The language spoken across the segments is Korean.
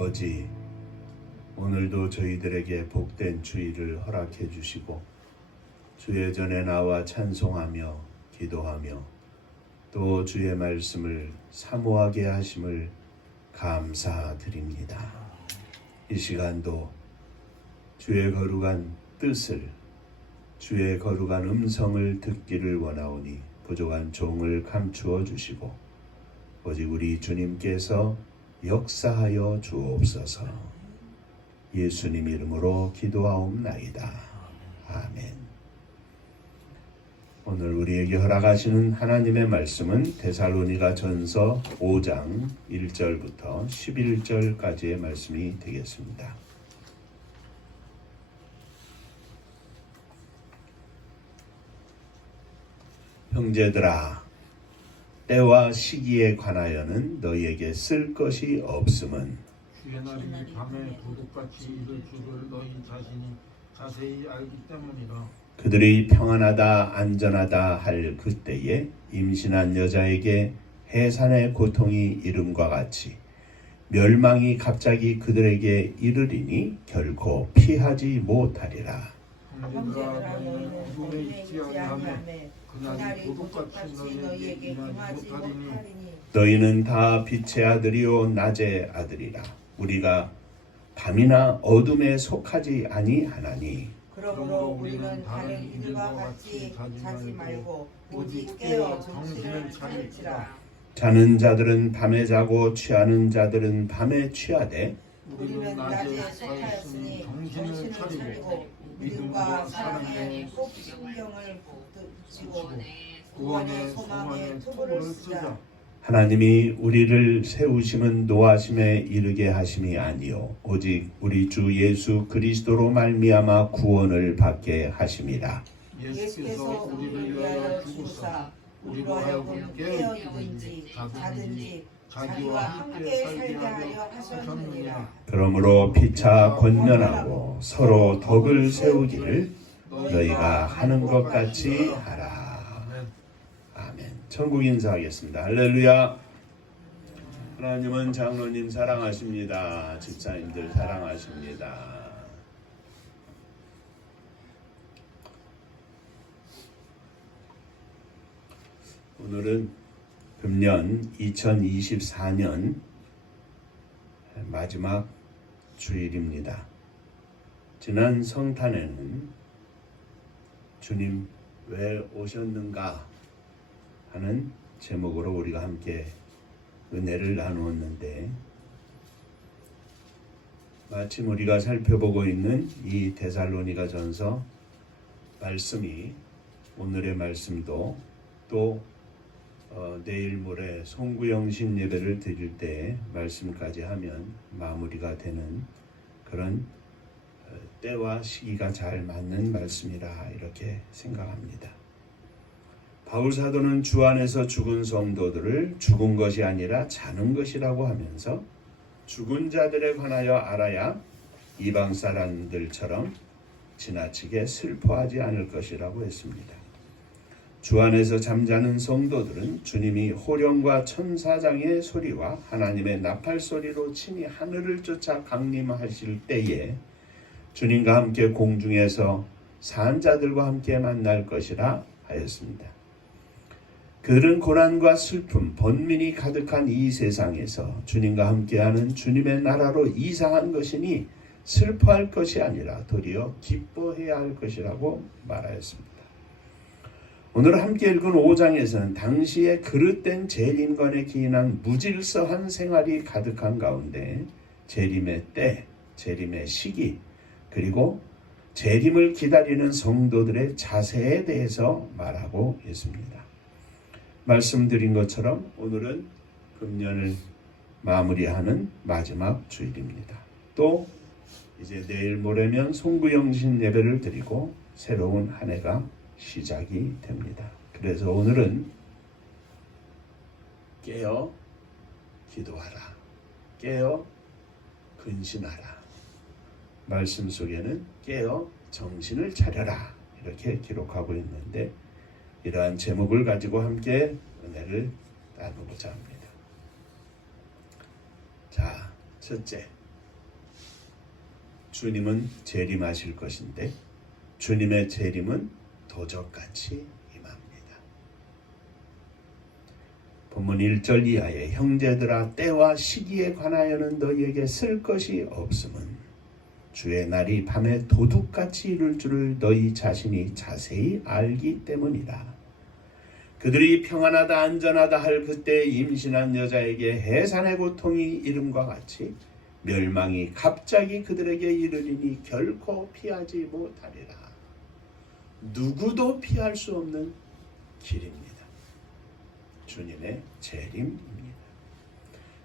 아버지, 오늘도 저희들에게 복된 주일을 허락해 주시고 주의 전에 나와 찬송하며 기도하며 또 주의 말씀을 사모하게 하심을 감사드립니다. 이 시간도 주의 거룩한 뜻을, 주의 거룩한 음성을 듣기를 원하오니 부족한 종을 감추어 주시고 오직 우리 주님께서 역사하여 주옵소서. 예수님 이름으로 기도하옵나이다. 아멘. 오늘 우리에게 허락하시는 하나님의 말씀은 데살로니가 전서 5장 1절부터 11절까지의 말씀이 되겠습니다. 형제들아, 때와 시기에 관하여는 너희에게 쓸 것이 없음은 주의 날이 밤에 도둑같이 이를 줄을 너희 자신이 자세히 알기 때문이라. 그들이 평안하다 안전하다 할 그때에 임신한 여자에게 해산의 고통이 이름과 같이 멸망이 갑자기 그들에게 이르리니 결코 피하지 못하리라. 형제들아, 너희는 어둠에 있지 아니하매 그날이 도둑같이 너희에게 임하지 못하리니 너희는 다 빛의 아들이요 낮의 아들이라. 우리가 밤이나 어둠에 속하지 아니하나니 그러므로 우리는 다른 이들과 같이 자지 말고 오직 깨어 정신을 차릴지라. 자는 자들은 밤에 자고 취하는 자들은 밤에 취하되 우리는 낮에 속하였으니 정신을 차리고 믿음과 사랑에 꼭 신경을 붙이고 구원의 소망에 투구를 쓰자. 하나님이 우리를 세우심은 노하심에 이르게 하심이 아니요 오직 우리 주 예수 그리스도로 말미암아 구원을 받게 하심이라. 예수께서 우리를 위하여 죽으사 우리로 하여금 깨어 있든지 자든지 자기와 함께 살게 하려 하셨느니라. 그러므로 피차 권면하고 서로 덕을 세우기를 너희가 하는 것 같이 하라. 아멘. 천국 인사하겠습니다. 할렐루야. 하나님은 장로님 사랑하십니다. 집사님들 사랑하십니다. 오늘은 금년 2024년 마지막 주일입니다. 지난 성탄에는 주님 왜 오셨는가 하는 제목으로 우리가 함께 은혜를 나누었는데 마침 우리가 살펴보고 있는 이 데살로니가 전서 말씀이 오늘의 말씀도 또 내일 모레 송구영신 예배를 드릴 때 말씀까지 하면 마무리가 되는 그런 때와 시기가 잘 맞는 말씀이라 이렇게 생각합니다. 바울 사도는 주 안에서 죽은 성도들을 죽은 것이 아니라 자는 것이라고 하면서 죽은 자들에 관하여 알아야 이방 사람들처럼 지나치게 슬퍼하지 않을 것이라고 했습니다. 주 안에서 잠자는 성도들은 주님이 호령과 천사장의 소리와 하나님의 나팔 소리로 친히 하늘을 쫓아 강림하실 때에 주님과 함께 공중에서 산 자들과 함께 만날 것이라 하였습니다. 그들은 고난과 슬픔, 번민이 가득한 이 세상에서 주님과 함께하는 주님의 나라로 이상한 것이니 슬퍼할 것이 아니라 도리어 기뻐해야 할 것이라고 말하였습니다. 오늘 함께 읽은 5장에서는 당시에 그릇된 재림권에 기인한 무질서한 생활이 가득한 가운데 재림의 때, 재림의 시기, 그리고 재림을 기다리는 성도들의 자세에 대해서 말하고 있습니다. 말씀드린 것처럼 오늘은 금년을 마무리하는 마지막 주일입니다. 또 이제 내일 모레면 송구영신 예배를 드리고 새로운 한 해가 시작이 됩니다. 그래서 오늘은 깨어 기도하라, 깨어 근신하라. 말씀 속에는 깨어 정신을 차려라 이렇게 기록하고 있는데 이러한 제목을 가지고 함께 은혜를 나누고자 합니다. 자, 첫째, 주님은 재림하실 것인데 주님의 재림은 도적같이 임합니다. 본문 1절 이하에 형제들아 때와 시기에 관하여는 너희에게 쓸 것이 없음은 주의 날이 밤에 도둑같이 이룰 줄을 너희 자신이 자세히 알기 때문이라. 그들이 평안하다 안전하다 할 그때 임신한 여자에게 해산의 고통이 이름과 같이 멸망이 갑자기 그들에게 이르리니 결코 피하지 못하리라. 누구도 피할 수 없는 길입니다. 주님의 재림입니다.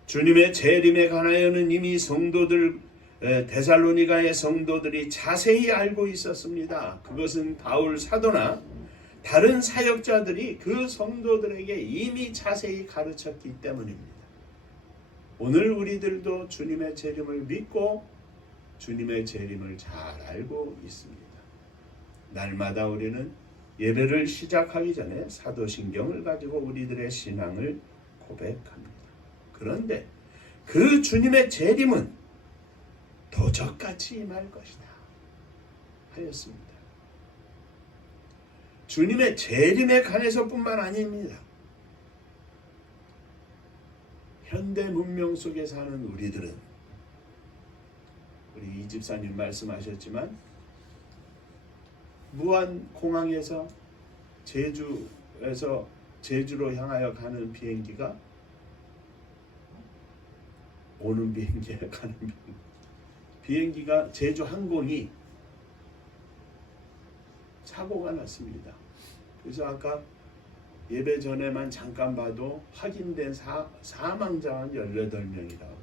주님의 재림에 관하여는 이미 성도들 데살로니가의 성도들이 자세히 알고 있었습니다. 그것은 바울 사도나 다른 사역자들이 그 성도들에게 이미 자세히 가르쳤기 때문입니다. 오늘 우리들도 주님의 재림을 믿고 주님의 재림을 잘 알고 있습니다. 날마다 우리는 예배를 시작하기 전에 사도신경을 가지고 우리들의 신앙을 고백합니다. 그런데 그 주님의 재림은 도적같이 임할 것이다 하였습니다. 주님의 재림에 관해서뿐만 아닙니다. 현대 문명 속에 사는 우리들은 우리 이 집사님 말씀하셨지만 무안공항에서 제주에서 제주로 향하여 가는 비행기가 오는 비행기에 가는 비행기가 제주 항공이 사고가 났습니다. 그래서 아까 예배 전에만 잠깐 봐도 확인된 사망자는 18명이라고 해요.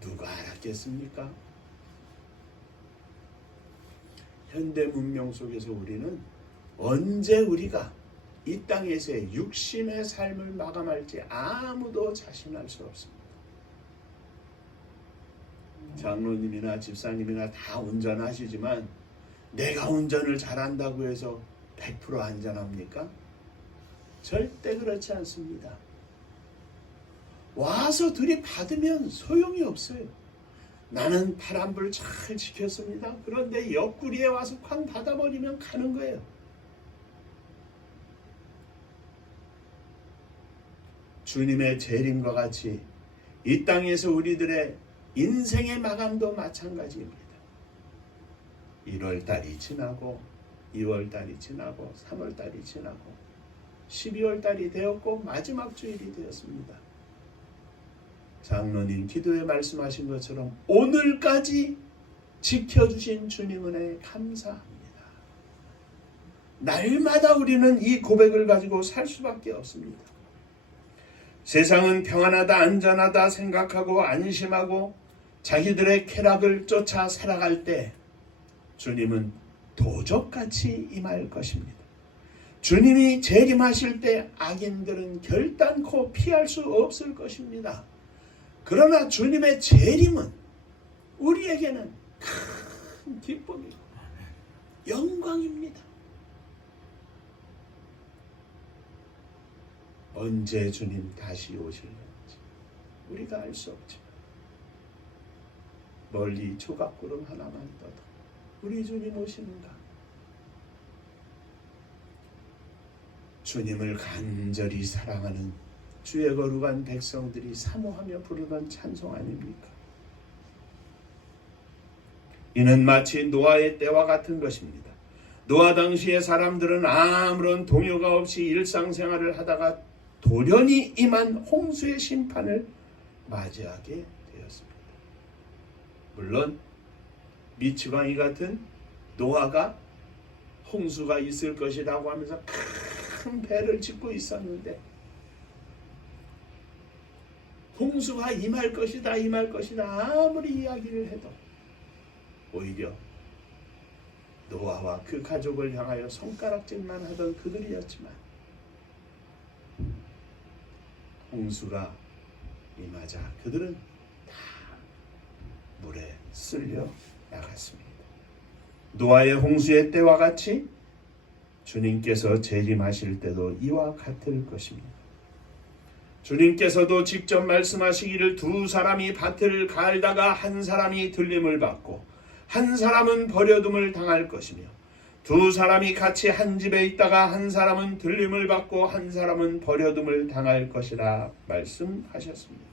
누가 알았겠습니까? 현대 문명 속에서 우리는 언제 우리가 이 땅에서의 육신의 삶을 마감할지 아무도 자신할 수 없습니다. 장로님이나 집사님이나 다 운전하시지만 내가 운전을 잘한다고 해서 100% 안전합니까? 절대 그렇지 않습니다. 와서 들이받으면 소용이 없어요. 나는 파란불 잘 지켰습니다. 그런데 옆구리에 와서 쾅 닫아버리면 가는 거예요. 주님의 재림과 같이 이 땅에서 우리들의 인생의 마감도 마찬가지입니다. 1월달이 지나고 2월달이 지나고 3월달이 지나고 12월달이 되었고 마지막 주일이 되었습니다. 장로님 기도에 말씀하신 것처럼 오늘까지 지켜주신 주님 은혜에 감사합니다. 날마다 우리는 이 고백을 가지고 살 수밖에 없습니다. 세상은 평안하다 안전하다 생각하고 안심하고 자기들의 쾌락을 쫓아 살아갈 때 주님은 도적같이 임할 것입니다. 주님이 재림하실 때 악인들은 결단코 피할 수 없을 것입니다. 그러나 주님의 재림은 우리에게는 큰 기쁨이고 영광입니다. 언제 주님 다시 오실는지 우리가 알 수 없지만 멀리 조각구름 하나만 떠도 우리 주님 오시는가? 주님을 간절히 사랑하는 주의 거룩한 백성들이 사모하며 부르던 찬송 아닙니까? 이는 마치 노아의 때와 같은 것입니다. 노아 당시의 사람들은 아무런 동요가 없이 일상생활을 하다가 돌연히 임한 홍수의 심판을 맞이하게 되었습니다. 물론 미치광이 같은 노아가 홍수가 있을 것이라고 하면서 큰 배를 짓고 있었는데 홍수가 임할 것이다 아무리 이야기를 해도 오히려 노아와 그 가족을 향하여 손가락질만 하던 그들이었지만 홍수가 임하자 그들은 다 물에 쓸려 나갔습니다. 노아의 홍수의 때와 같이 주님께서 재림하실 때도 이와 같을 것입니다. 주님께서도 직접 말씀하시기를 두 사람이 밭을 갈다가 한 사람이 들림을 받고 한 사람은 버려둠을 당할 것이며 두 사람이 같이 한 집에 있다가 한 사람은 들림을 받고 한 사람은 버려둠을 당할 것이라 말씀하셨습니다.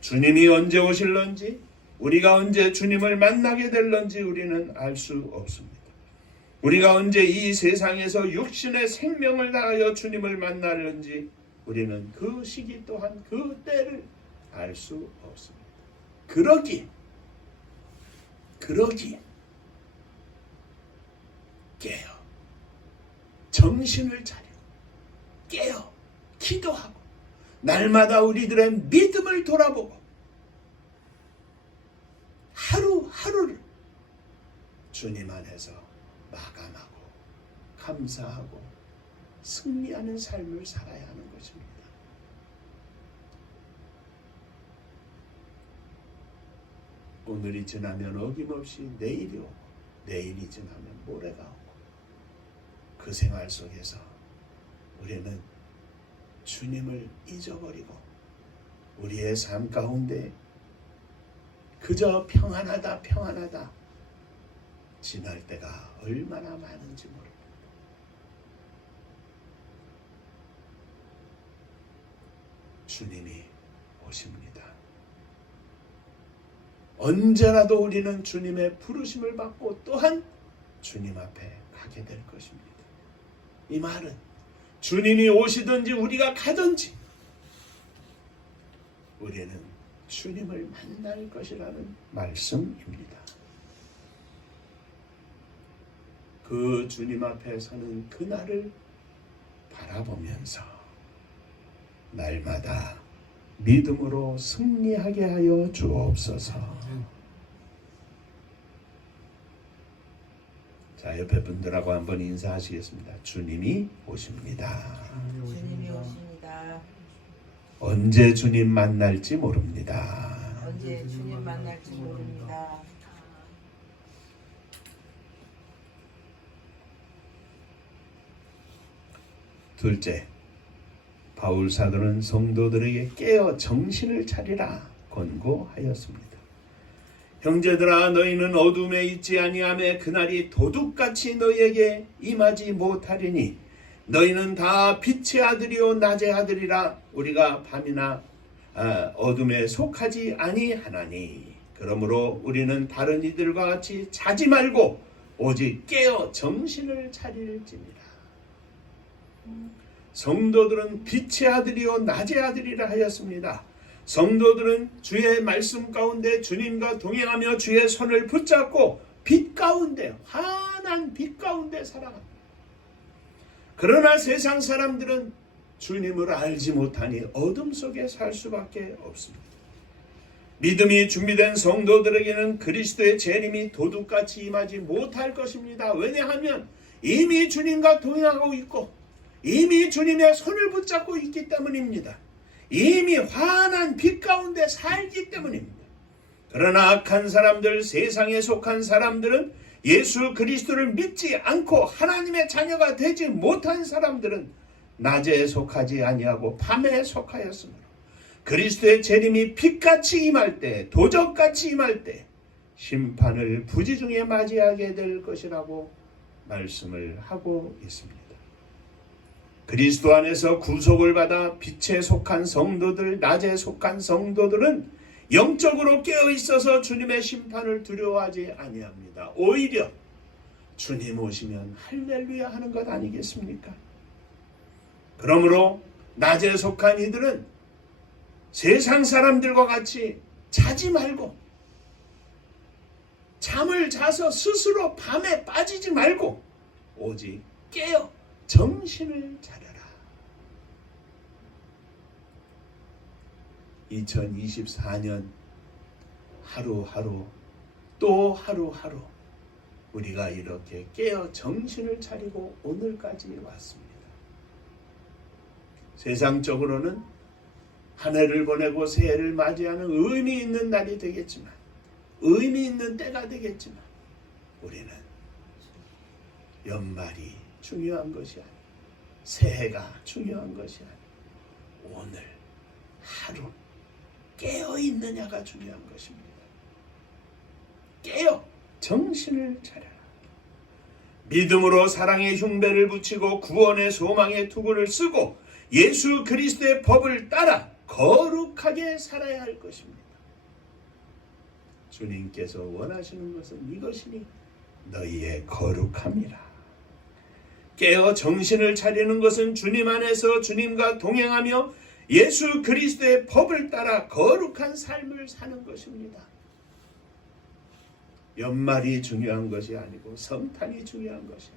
주님이 언제 오실런지 우리가 언제 주님을 만나게 될런지 우리는 알 수 없습니다. 우리가 언제 이 세상에서 육신의 생명을 다하여 주님을 만날는지 우리는 그 시기 또한 그 때를 알 수 없습니다. 그러기에 깨어 정신을 차려 깨어 기도하고 날마다 우리들의 믿음을 돌아보고 하루하루를 주님 안에서 마감하고 감사하고 승리하는 삶을 살아야 하는 것입니다. 오늘이 지나면 어김없이 내일이 오고 내일이 지나면 모레가 오고 그 생활 속에서 우리는 주님을 잊어버리고 우리의 삶 가운데 그저 평안하다 지날 때가 얼마나 많은지 모릅니다. 주님이 오십니다. 언제라도 우리는 주님의 부르심을 받고 또한 주님 앞에 가게 될 것입니다. 이 말은 주님이 오시든지 우리가 가든지 우리는 주님을 만날 것이라는 말씀입니다. 그 주님 앞에 서는 그날을 바라보면서 날마다 믿음으로 승리하게 하여 주옵소서. 자, 옆에 분들하고 한번 인사하시겠습니다. 주님이 오십니다. 주님이 오십니다. 언제 주님 만날지 모릅니다. 언제 주님 만날지 모릅니다. 둘째, 바울 사도는 성도들에게 깨어 정신을 차리라 권고하였습니다. 형제들아, 너희는 어둠에 있지 아니하매 그날이 도둑같이 너희에게 임하지 못하리니 너희는 다 빛의 아들이요 낮의 아들이라. 우리가 밤이나 어둠에 속하지 아니하나니 그러므로 우리는 다른 이들과 같이 자지 말고 오직 깨어 정신을 차릴지니라. 성도들은 빛의 아들이요 낮의 아들이라 하였습니다. 성도들은 주의 말씀 가운데 주님과 동행하며 주의 손을 붙잡고 빛 가운데, 환한 빛 가운데 살아갑니다. 그러나 세상 사람들은 주님을 알지 못하니 어둠 속에 살 수밖에 없습니다. 믿음이 준비된 성도들에게는 그리스도의 재림이 도둑같이 임하지 못할 것입니다. 왜냐하면 이미 주님과 동행하고 있고 이미 주님의 손을 붙잡고 있기 때문입니다. 이미 환한 빛 가운데 살기 때문입니다. 그러나 악한 사람들, 세상에 속한 사람들은, 예수 그리스도를 믿지 않고 하나님의 자녀가 되지 못한 사람들은 낮에 속하지 아니하고 밤에 속하였으므로 그리스도의 재림이 빛같이 임할 때, 도적같이 임할 때 심판을 부지중에 맞이하게 될 것이라고 말씀을 하고 있습니다. 그리스도 안에서 구속을 받아 빛에 속한 성도들, 낮에 속한 성도들은 영적으로 깨어 있어서 주님의 심판을 두려워하지 아니합니다. 오히려 주님 오시면 할렐루야 하는 것 아니겠습니까? 그러므로 낮에 속한 이들은 세상 사람들과 같이 자지 말고, 잠을 자서 스스로 밤에 빠지지 말고 오직 깨어 정신을 차려라. 2024년 하루하루 또 하루하루 우리가 이렇게 깨어 정신을 차리고 오늘까지 왔습니다. 세상적으로는 한 해를 보내고 새해를 맞이하는 의미 있는 날이 되겠지만, 의미 있는 때가 되겠지만 우리는 연말이 중요한 것이 아니고 새해가 중요한 것이 아니고 오늘 하루 깨어 있느냐가 중요한 것입니다. 깨어 정신을 차려라. 믿음으로 사랑의 흉배를 붙이고 구원의 소망의 투구를 쓰고 예수 그리스도의 법을 따라 거룩하게 살아야 할 것입니다. 주님께서 원하시는 것은 이것이니 너희의 거룩함이라. 깨어 정신을 차리는 것은 주님 안에서 주님과 동행하며 예수 그리스도의 법을 따라 거룩한 삶을 사는 것입니다. 연말이 중요한 것이 아니고 성탄이 중요한 것이야.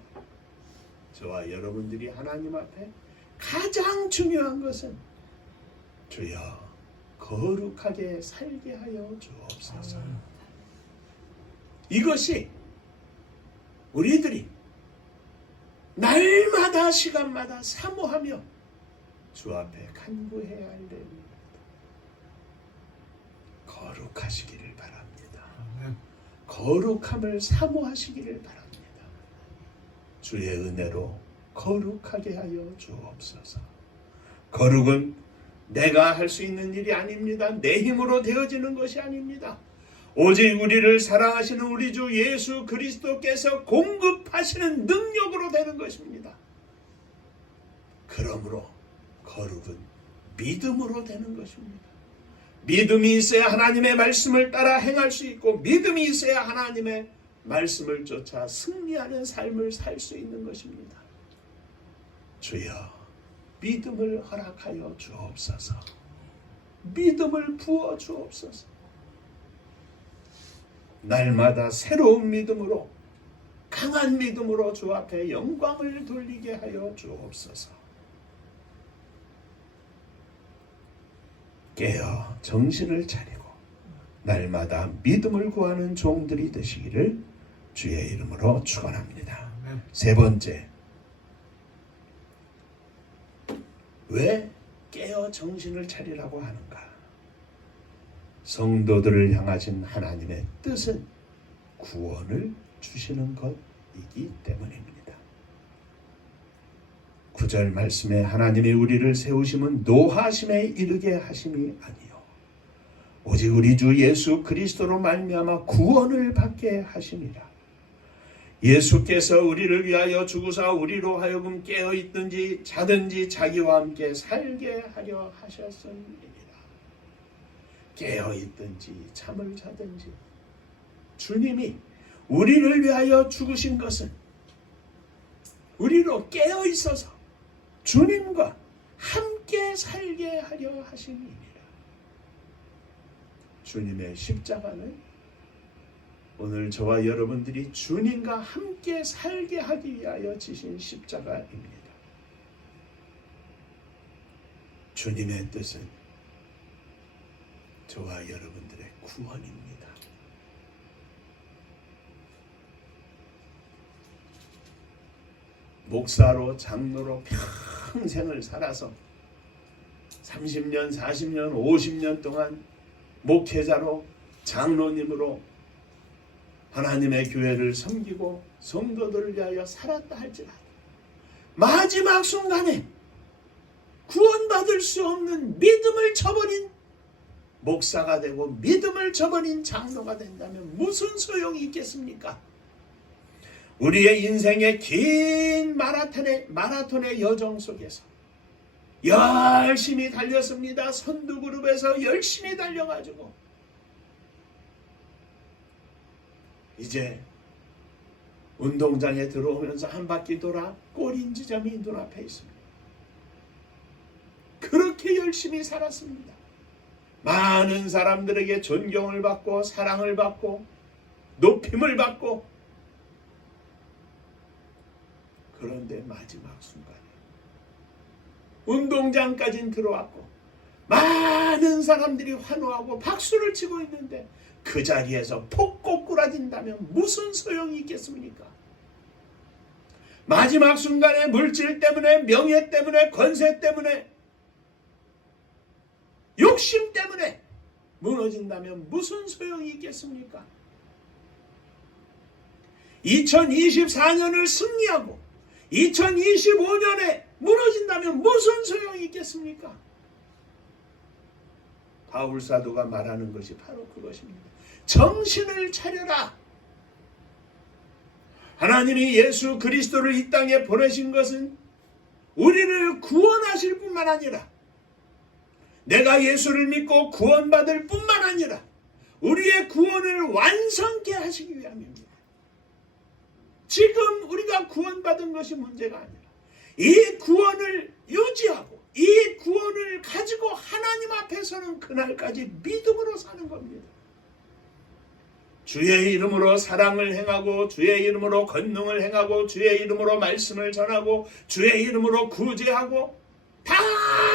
저와 여러분들이 하나님 앞에 가장 중요한 것은 주여 거룩하게 살게 하여 주옵소서. 이것이 우리들이 날마다 시간마다 사모하며 주 앞에 간구해야 할 일입니다. 거룩하시기를 바랍니다. 거룩함을 사모하시기를 바랍니다. 주의 은혜로 거룩하게 하여 주옵소서. 거룩은 내가 할 수 있는 일이 아닙니다. 내 힘으로 되어지는 것이 아닙니다. 오직 우리를 사랑하시는 우리 주 예수 그리스도께서 공급하시는 능력으로 되는 것입니다. 그러므로 거룩은 믿음으로 되는 것입니다. 믿음이 있어야 하나님의 말씀을 따라 행할 수 있고 믿음이 있어야 하나님의 말씀을 쫓아 승리하는 삶을 살 수 있는 것입니다. 주여 믿음을 허락하여 주옵소서. 믿음을 부어 주옵소서. 날마다 새로운 믿음으로 강한 믿음으로 주 앞에 영광을 돌리게 하여 주옵소서. 깨어 정신을 차리고 날마다 믿음을 구하는 종들이 되시기를 주의 이름으로 축원합니다. 세 번째, 왜 깨어 정신을 차리라고 하는가? 성도들을 향하신 하나님의 뜻은 구원을 주시는 것이기 때문입니다. 9절 말씀에 하나님이 우리를 세우심은 노하심에 이르게 하심이 아니요 오직 우리 주 예수 그리스도로 말미암아 구원을 받게 하심이라. 예수께서 우리를 위하여 죽으사 우리로 하여금 깨어있든지 자든지 자기와 함께 살게 하려 하셨음이니라. 깨어있든지 잠을 자든지 주님이 우리를 위하여 죽으신 것은 우리로 깨어있어서 주님과 함께 살게 하려 하심이니라. 주님의 십자가는 오늘 저와 여러분들이 주님과 함께 살게 하기 위하여 지신 십자가입니다. 주님의 뜻은 저와 여러분들의 구원입니다. 목사로 장로로 평생을 살아서 30년, 40년, 50년 동안 목회자로 장로님으로 하나님의 교회를 섬기고 성도들을 위하여 살았다 할지라도 마지막 순간에 구원받을 수 없는 믿음을 저버린 목사가 되고 믿음을 저버린 장로가 된다면 무슨 소용이 있겠습니까? 우리의 인생의 긴 마라톤의 여정 속에서 열심히 달렸습니다. 선두그룹에서 열심히 달려가지고 이제 운동장에 들어오면서 한 바퀴 돌아 꼬린 지점이 눈앞에 있습니다. 그렇게 열심히 살았습니다. 많은 사람들에게 존경을 받고 사랑을 받고 높임을 받고, 그런데 마지막 순간에 운동장까지 들어왔고 많은 사람들이 환호하고 박수를 치고 있는데 그 자리에서 폭 꼬꾸라진다면 무슨 소용이 있겠습니까? 마지막 순간에 물질 때문에, 명예 때문에, 권세 때문에, 욕심 때문에 무너진다면 무슨 소용이 있겠습니까? 2024년을 승리하고 2025년에 무너진다면 무슨 소용이 있겠습니까? 바울 사도가 말하는 것이 바로 그것입니다. 정신을 차려라. 하나님이 예수 그리스도를 이 땅에 보내신 것은 우리를 구원하실 뿐만 아니라 내가 예수를 믿고 구원받을 뿐만 아니라 우리의 구원을 완성케 하시기 위함입니다. 지금 우리가 구원받은 것이 문제가 아니라 이 구원을 유지하고 이 구원을 가지고 하나님 앞에 서는 그날까지 믿음으로 사는 겁니다. 주의 이름으로 사랑을 행하고 주의 이름으로 권능을 행하고 주의 이름으로 말씀을 전하고 주의 이름으로 구제하고 다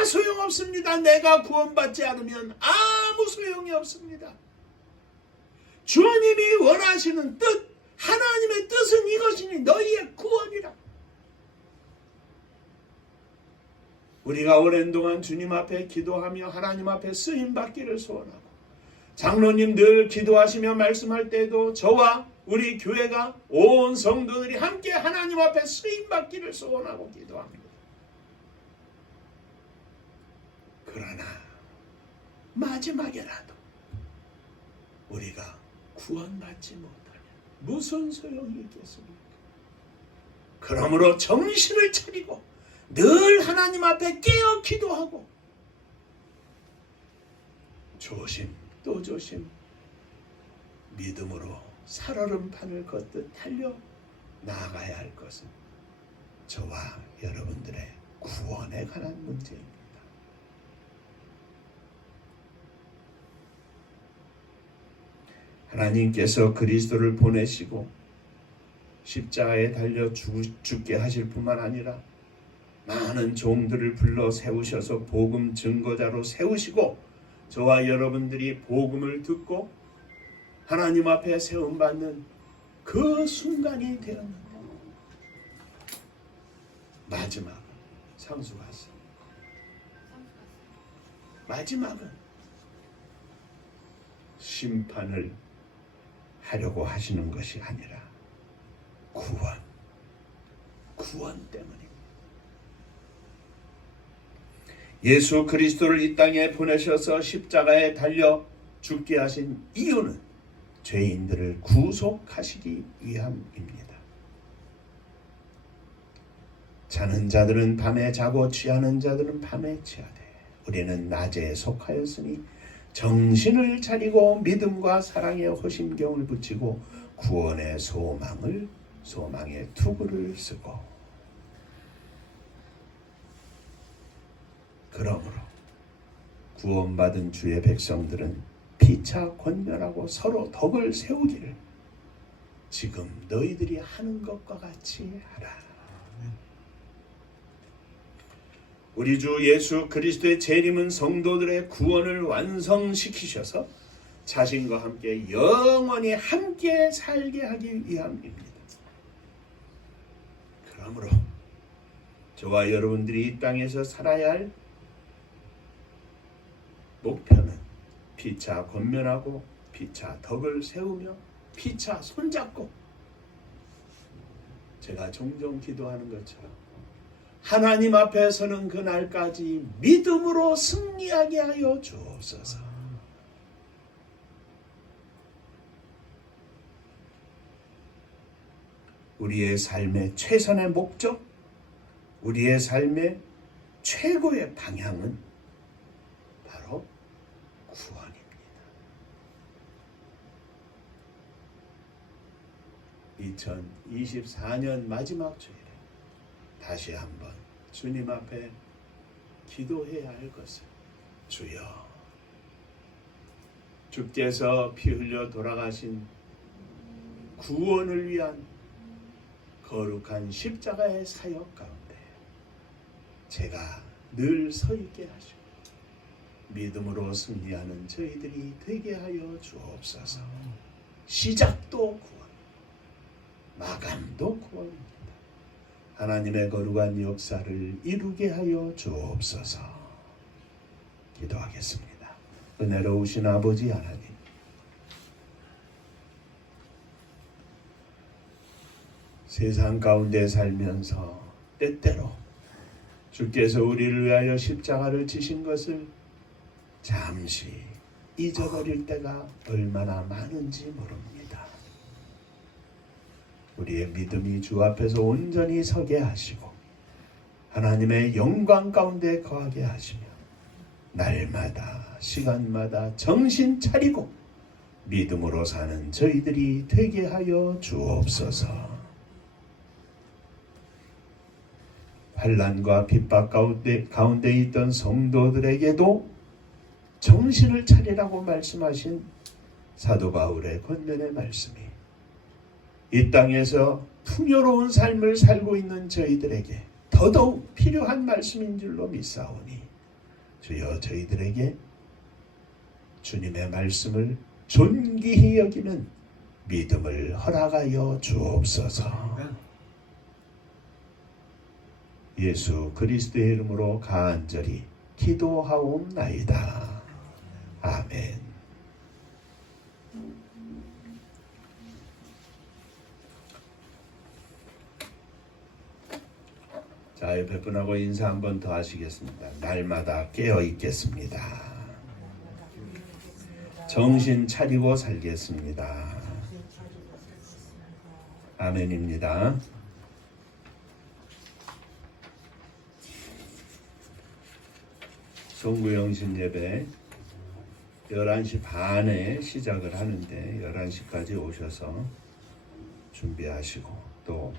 소용없습니다. 내가 구원받지 않으면 아무 소용이 없습니다. 주님이 원하시는 뜻, 하나님의 뜻은 이것이니 너희의 구원이라. 우리가 오랜 동안 주님 앞에 기도하며 하나님 앞에 쓰임받기를 소원하고 장로님 늘 기도하시며 말씀할 때에도 저와 우리 교회가 온 성도들이 함께 하나님 앞에 쓰임받기를 소원하고 기도합니다. 그러나 마지막에라도 우리가 구원받지 못하면 무슨 소용이 있겠습니까? 그러므로 정신을 차리고 늘 하나님 앞에 깨어 기도하고 조심 또 조심 믿음으로 살얼음판을 걷듯 달려 나아가야 할 것은 저와 여러분들의 구원에 관한 문제입니다. 하나님께서 그리스도를 보내시고 십자가에 달려 죽게 하실 뿐만 아니라 많은 종들을 불러 세우셔서 복음 증거자로 세우시고 저와 여러분들이 복음을 듣고 하나님 앞에 세움받는 그 순간이 되었는데 마지막은 상수가서 마지막은 심판을 하려고 하시는 것이 아니라 구원 때문입니다. 예수 그리스도를 이 땅에 보내셔서 십자가에 달려 죽게 하신 이유는 죄인들을 구속하시기 위함입니다. 자는 자들은 밤에 자고 취하는 자들은 밤에 취하되 우리는 낮에 속하였으니 정신을 차리고 믿음과 사랑의 호심경을 붙이고 구원의 소망의 투구를 쓰고 그러므로 구원받은 주의 백성들은 피차 권면하고 서로 덕을 세우기를 지금 너희들이 하는 것과 같이 하라. 우리 주 예수 그리스도의 재림은 성도들의 구원을 완성시키셔서 자신과 함께 영원히 함께 살게 하기 위함입니다. 그러므로 저와 여러분들이 이 땅에서 살아야 할 목표는 피차 권면하고 피차 덕을 세우며 피차 손잡고 제가 종종 기도하는 것처럼 하나님 앞에 서는 그날까지 믿음으로 승리하게 하여 주옵소서. 우리의 삶의 최선의 목적, 우리의 삶의 최고의 방향은 바로 구원입니다. 2024년 마지막 주일에 다시 한번 주님 앞에 기도해야 할 것은 주여, 주께서 피 흘려 돌아가신 구원을 위한 거룩한 십자가의 사역 가운데 제가 늘 서 있게 하시고 믿음으로 승리하는 저희들이 되게 하여 주옵소서. 시작도 구원, 마감도 구원입니다. 하나님의 거룩한 역사를 이루게 하여 주옵소서. 기도하겠습니다. 은혜로우신 아버지 하나님, 세상 가운데 살면서 때때로 주께서 우리를 위하여 십자가를 지신 것을 잠시 잊어버릴 때가 얼마나 많은지 모릅니다. 우리의 믿음이 주 앞에서 온전히 서게 하시고 하나님의 영광 가운데 거하게 하시며 날마다 시간마다 정신 차리고 믿음으로 사는 저희들이 되게 하여 주옵소서. 환난과 핍박 가운데 있던 성도들에게도 정신을 차리라고 말씀하신 사도 바울의 권면의 말씀이 이 땅에서 풍요로운 삶을 살고 있는 저희들에게 더더욱 필요한 말씀인 줄로 믿사오니 주여 저희들에게 주님의 말씀을 존귀히 여기는 믿음을 허락하여 주옵소서. 예수 그리스도의 이름으로 간절히 기도하옵나이다. 아멘. 자, 옆에 분하고 인사 한 번 더 하시겠습니다. 날마다 깨어 있겠습니다. 정신 차리고 살겠습니다. 아멘입니다. 송구영신 예배 11시 반에 시작을 하는데 11시까지 오셔서 준비하시고 또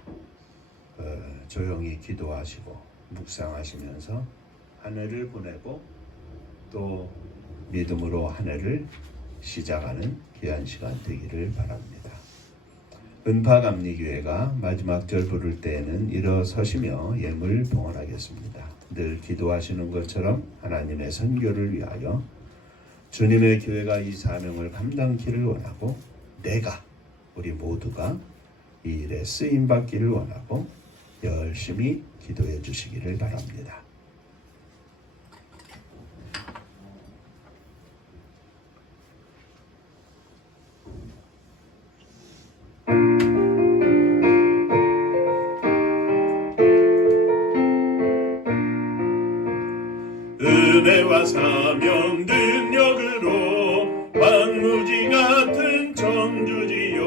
조용히 기도하시고 묵상하시면서 한 해를 보내고 또 믿음으로 한 해를 시작하는 귀한 시간 되기를 바랍니다. 은파감리교회가 마지막 절 부를 때에는 일어서시며 예물 봉헌하겠습니다. 늘 기도하시는 것처럼 하나님의 선교를 위하여 주님의 교회가 이 사명을 감당키를 원하고 내가 우리 모두가 이 일에 쓰임받기를 원하고 열심히 기도해 주시기를 바랍니다. 은혜와 사명 능력으로 황무지 같은 청주지요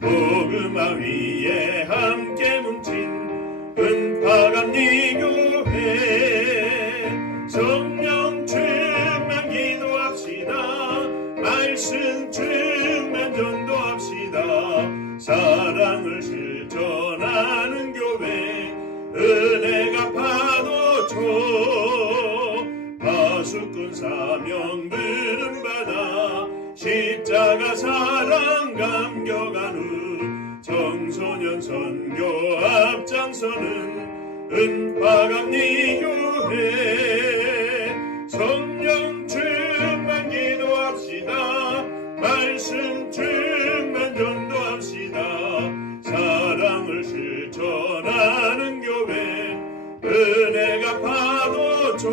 복음화 위에 함께 뭉친 은파감리교회 성령 충만 기도합시다. 말씀 충만 전도합시다. 사랑을 실천하는 교회 은혜가 파도쳐 파수꾼 사명 부름받아 십자가 사랑 감격한 후 청소년 선교 앞장서는 은파감리교회 성령 충만 기도합시다. 말씀 충만 전도합시다. 사랑을 실천하는 교회 은혜가 파도쳐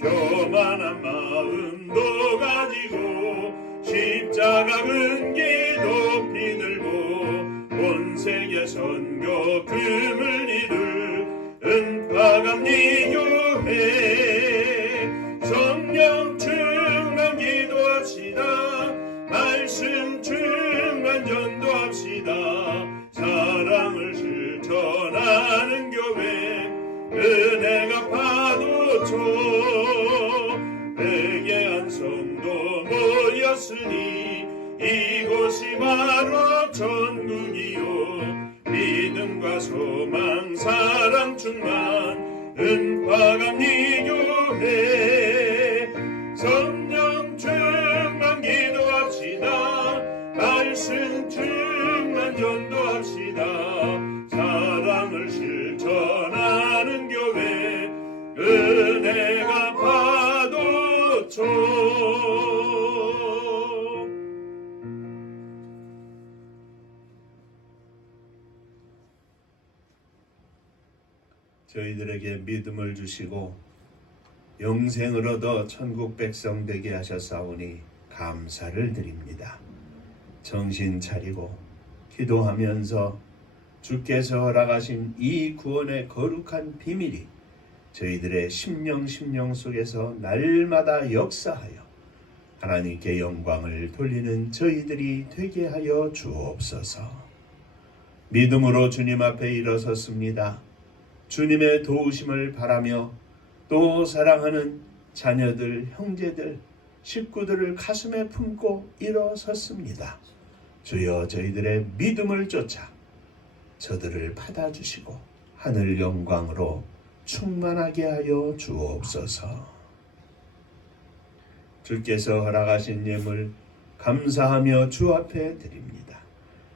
교만한 마음도 가지고 십자가 근기 높이 들고 온 세계 선교 금을 이룰 은파감리교회 성령 충만 기도합시다. 말씀 충만 전도합시다. 사랑을 실천하는 교회 은혜가 파도쳐 회개한 성도 모였으니 이곳이 바로 천국이요 믿음과 소망 사랑 충만 은파감리교회 성령 충만 기도합시다. 말씀 충만 전도합시다. 사랑을 실천하는 교회 은혜가 파도쳐 저희들에게 믿음을 주시고 영생을 얻어 천국 백성 되게 하셨사오니 감사를 드립니다. 정신 차리고 기도하면서 주께서 허락하신 이 구원의 거룩한 비밀이 저희들의 심령 속에서 날마다 역사하여 하나님께 영광을 돌리는 저희들이 되게 하여 주옵소서. 믿음으로 주님 앞에 일어섰습니다. 주님의 도우심을 바라며 또 사랑하는 자녀들, 형제들, 식구들을 가슴에 품고 일어섰습니다. 주여 저희들의 믿음을 쫓아 저들을 받아주시고 하늘 영광으로 충만하게 하여 주옵소서. 주께서 허락하신 예물 감사하며 주 앞에 드립니다.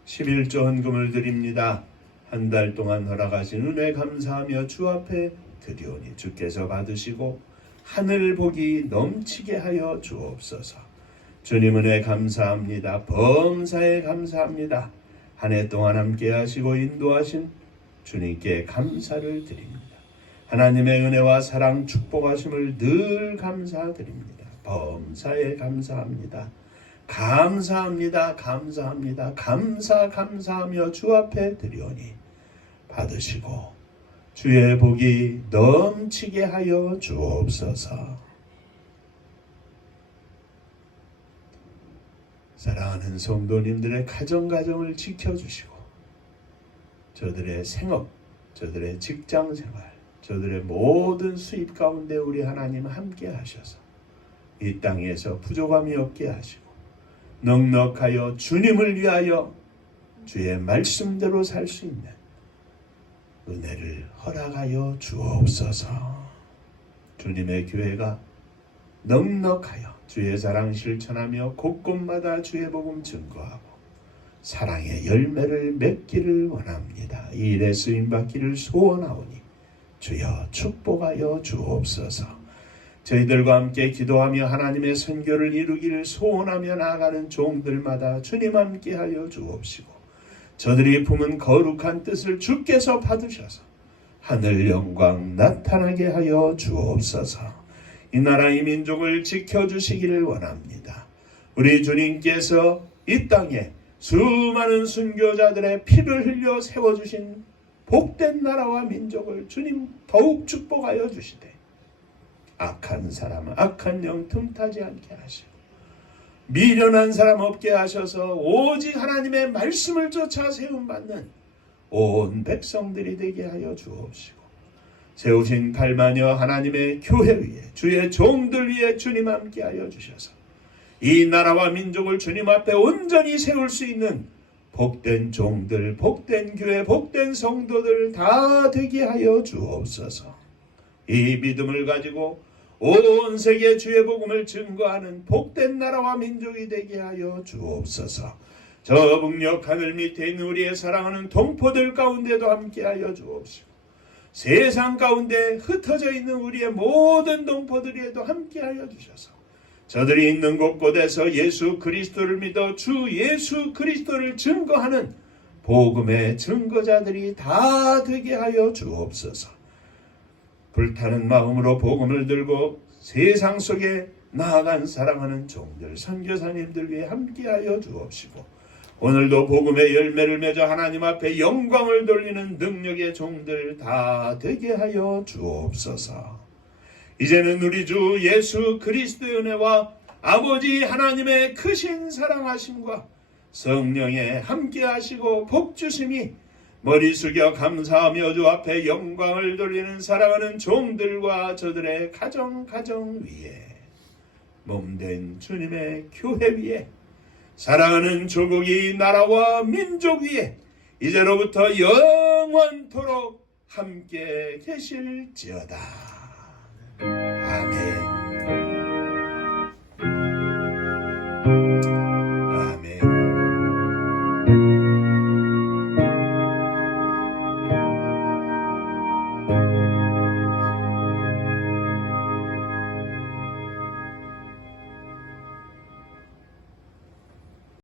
11조 헌금을 드립니다. 한 달 동안 허락하신 은혜 감사하며 주 앞에 드리오니 주께서 받으시고 하늘 복이 넘치게 하여 주옵소서. 주님 은혜 감사합니다. 범사에 감사합니다. 한 해 동안 함께 하시고 인도하신 주님께 감사를 드립니다. 하나님의 은혜와 사랑 축복하심을 늘 감사드립니다. 범사에 감사합니다. 감사합니다. 감사합니다. 감사하며 주 앞에 드리오니 받으시고 주의 복이 넘치게 하여 주옵소서. 사랑하는 성도님들의 가정을 지켜주시고 저들의 생업, 저들의 직장생활, 저들의 모든 수입 가운데 우리 하나님 함께 하셔서 이 땅에서 부족함이 없게 하시고 넉넉하여 주님을 위하여 주의 말씀대로 살 수 있는 은혜를 허락하여 주옵소서. 주님의 교회가 넉넉하여 주의 사랑 실천하며 곳곳마다 주의 복음 증거하고 사랑의 열매를 맺기를 원합니다. 이 일에 쓰임받기를 소원하오니 주여 축복하여 주옵소서. 저희들과 함께 기도하며 하나님의 선교를 이루기를 소원하며 나아가는 종들마다 주님 함께하여 주옵시고 저들이 품은 거룩한 뜻을 주께서 받으셔서 하늘 영광 나타나게 하여 주옵소서. 이 나라 이 민족을 지켜주시기를 원합니다. 우리 주님께서 이 땅에 수많은 순교자들의 피를 흘려 세워주신 복된 나라와 민족을 주님 더욱 축복하여 주시되 악한 사람, 악한 영 틈타지 않게 하시고 미련한 사람 없게 하셔서 오직 하나님의 말씀을 쫓아 세움받는 온 백성들이 되게 하여 주옵시고 세우신 갈마녀 하나님의 교회 위에 주의 종들 위에 주님 함께 하여 주셔서 이 나라와 민족을 주님 앞에 온전히 세울 수 있는 복된 종들, 복된 교회, 복된 성도들 다 되게 하여 주옵소서. 이 믿음을 가지고 온 세계 주의 복음을 증거하는 복된 나라와 민족이 되게 하여 주옵소서. 저 북녘 하늘 밑에 있는 우리의 사랑하는 동포들 가운데도 함께 하여 주옵시고 세상 가운데 흩어져 있는 우리의 모든 동포들에도 함께 하여 주셔서 저들이 있는 곳곳에서 예수 그리스도를 믿어 주 예수 그리스도를 증거하는 복음의 증거자들이 다 되게 하여 주옵소서. 불타는 마음으로 복음을 들고 세상 속에 나아간 사랑하는 종들, 선교사님들 위해 함께하여 주옵시고 오늘도 복음의 열매를 맺어 하나님 앞에 영광을 돌리는 능력의 종들 다 되게 하여 주옵소서. 이제는 우리 주 예수 그리스도의 은혜와 아버지 하나님의 크신 사랑하심과 성령의 함께하시고 복주심이 머리 숙여 감사하며 주 앞에 영광을 돌리는 사랑하는 종들과 저들의 가정 위에 몸된 주님의 교회 위에 사랑하는 조국이 나라와 민족 위에 이제로부터 영원토록 함께 계실지어다.